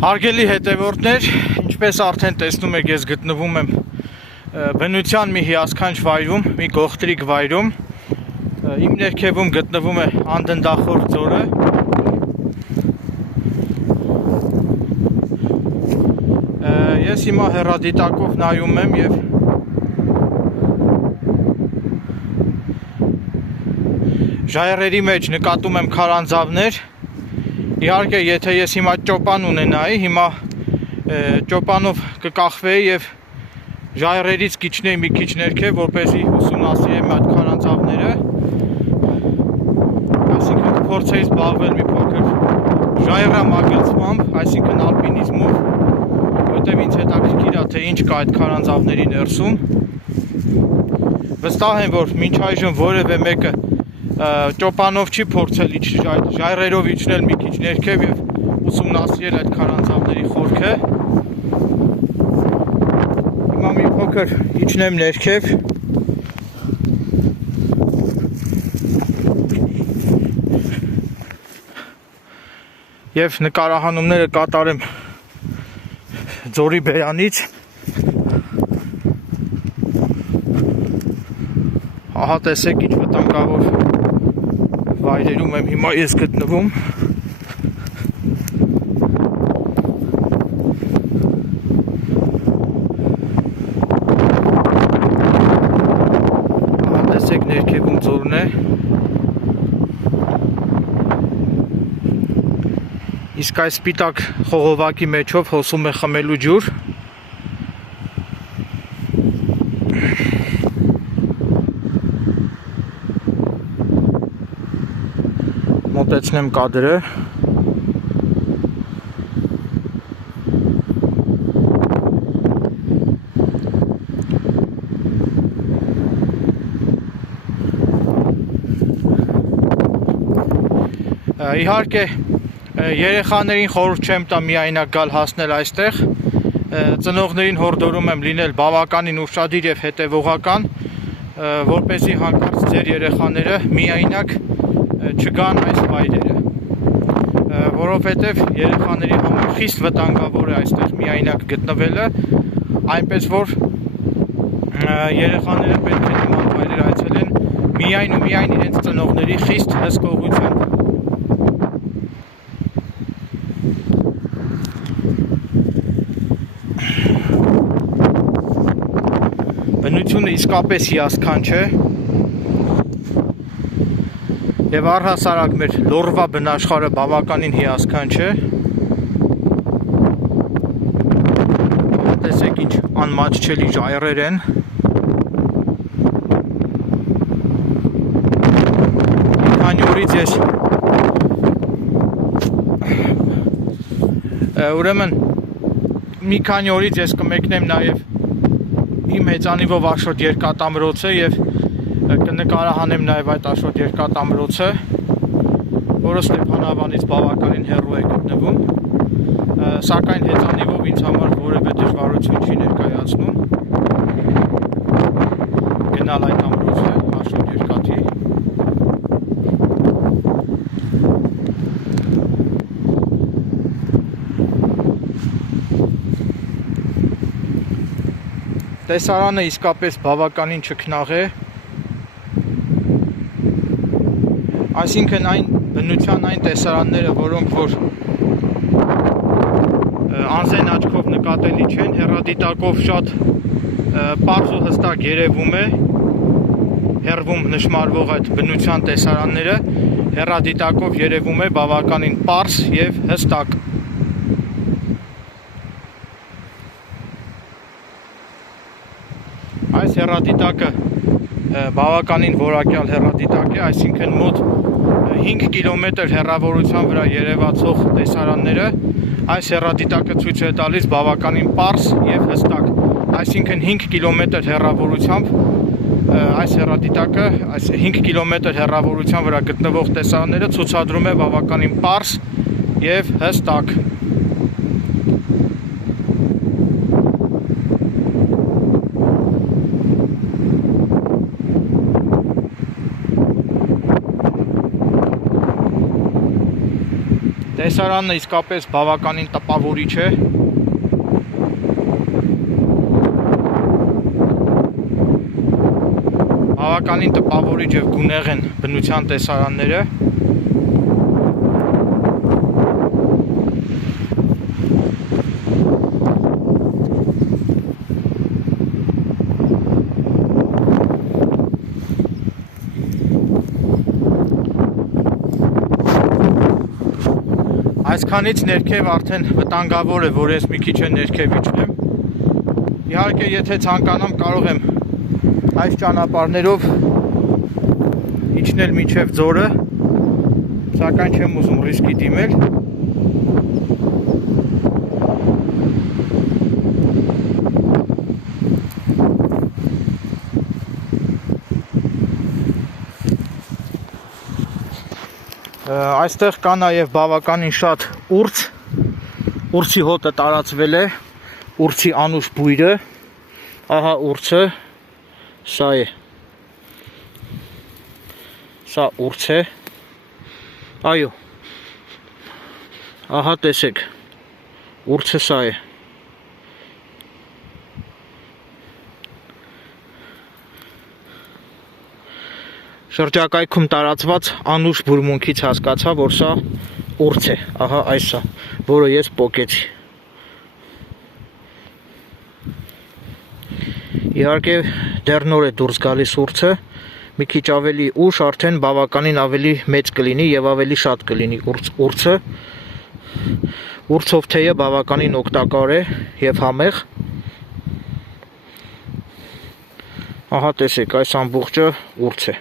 Հարգելի հետևորդներ, ինչպես արդեն տեսնում եք, ես գտնվում եմ բնության մի հիասքանչ վայրում, մի գողտրիկ վայրում։ Իմ ներքևում գտնվում է անդնդախոր ձորը։ Ես հիմա հեռադիտակով նայում եմ եւ ժայռերի մեջ նկատում եմ քարանձավներ։ Իհարկե, եթե ես հիմա ճոպան ունենայի, հիմա ճոպանով կկախվեի եւ ժայռերից կիջնեի մի քիչ ներքև, որպեսզի ուսումնասիրեմ այդ քարանձավները։ Այսինքն կփորձեի զբաղվել մի փոքր ժայռամագլցմամբ, այսինքն ալպինիզմով, որտեղ ինձ հետաքրքիր է, թե ինչ կա այդ քարանձավների ներսում։ Վստահ եմ, որ մինչ այժմ որևէ մեկը ճոպանով չի փորձել ժայռերով իջնել մի քիչ ներքև եւ ուսումնասիրել այդ քարանձավների խորքը։ Հիմա մի փոքր իջնեմ ներքև։ Եվ նկարահանումները կատարեմ ձորի բերանից։ Ահա տեսեք ինչ վտանգավոր վայրերում եմ հիմա ես գտնվում։ Ահա տեսեք ներքևում ձորն է։ Իսկ այս սպիտակ խողովակի մեջով հոսում է խմելու ջուր։ Մոտեցնեմ կադրը։ Իհարկե երեխաներին խորհուրդ չեմ տա միայնակ գալ հասնել այստեղ։ Ծնողներին հորդորում եմ լինել բավականին ուշադիր եւ հետեւողական, որպեսզի հանկարծ ձեր երեխաները միայնակ չգան այս վայրերը, որովհետև երեխաների համար խիստ վտանգավոր է այստեղ միայնակ գտնվելը, այնպես որ երեխաները պետք է նման վայրեր այցելեն միայն ու միայն իրենց ծնողների խիստ հսկողությամբ։ Բնությունը իսկապես հիասքանչ է։ Եվ առհասարակ մեր լոռվա բնաշխարհը բավականին հիասքանչ է։ Տեսեք ինչ անմատչելի ժայռեր են։ Քանի օրից ես ուրեմն մի քանի օրից ես կմեկնեմ նաև իմ հեծանիվով Աշոտ երկաթամրոցը եւ կնկարահանեմ նաև այդ Աշոտ երկաթամրոցը, որը Ստեփանավանից բավականին հեռու է գտնվում, սակայն հեծանիվով ինձ համար որևէ դժվարություն չի ներկայացնում գնալ այդ ամրոցը, Աշոտ երկաթի։ Տեսարանը իսկապես բավականին չքնաղ է, այսինքն այն բնության այն տեսարանները, որոնք որ անզեն աչքով նկատելի չեն, հեռադիտակով շատ պարզ ու հստակ երևում է, հեռվում նշմարվող այդ բնության տեսարանները, հեռադիտակով երևում է բավականին պարզ եւ հստակ։ Այս հեռադիտակը բավականին որակյալ հեռադիտակ է, այսինքն մոտ 5 կիլոմետր հեռավորության վրա երևացող տեսարանները այս հեռադիտակը ցույց է տալիս բավականին պարզ եւ հստակ, այսինքն 5 կիլոմետր հեռավորությամբ այս հեռադիտակը, այս 5 կիլոմետր հեռավորության վրա գտնվող տեսարանները ցուցադրում է բավականին պարզ եւ հստակ։ Տեսարանն իսկապես բավականին տպավորիչ է։ Բավականին տպավորիչ եւ գունեղ են բնության տեսարանները։ Այսքանից ներքև արդեն վտանգավոր է, որ ես մի քիչ ներքև իջնեմ։ Իհարկե, եթե ցանկանամ, կարող եմ այս ճանապարհներով իջնել մինչև ձորը, սակայն չեմ ուզում ռիսկի դիմել։ Այստեղ կա նաև բավականին շատ ուրց, ուրցի հոտը տարածվել է, ուրցի անուշ բույրը, ահա ուրցը, սա է, սա ուրց է, այո, ահա տեսեք, ուրցը սա է, շրջակայքում տարածված անուշ բուրմունքից հասկացա, որ սա ուրց է, ահա այս է, որը ես պոկեցի։ Իհարկե դեռ նոր է դուրս գալիս ուրցը, մի քիչ ավելի ուշ արդեն բավականին ավելի մեծ կլինի եւ ավելի շատ կլինի ուրցը։ Ուրցով թեյը բավականին օգտակար է եւ համեղ։ Ահա տեսեք, այս ամբողջը ուրց է։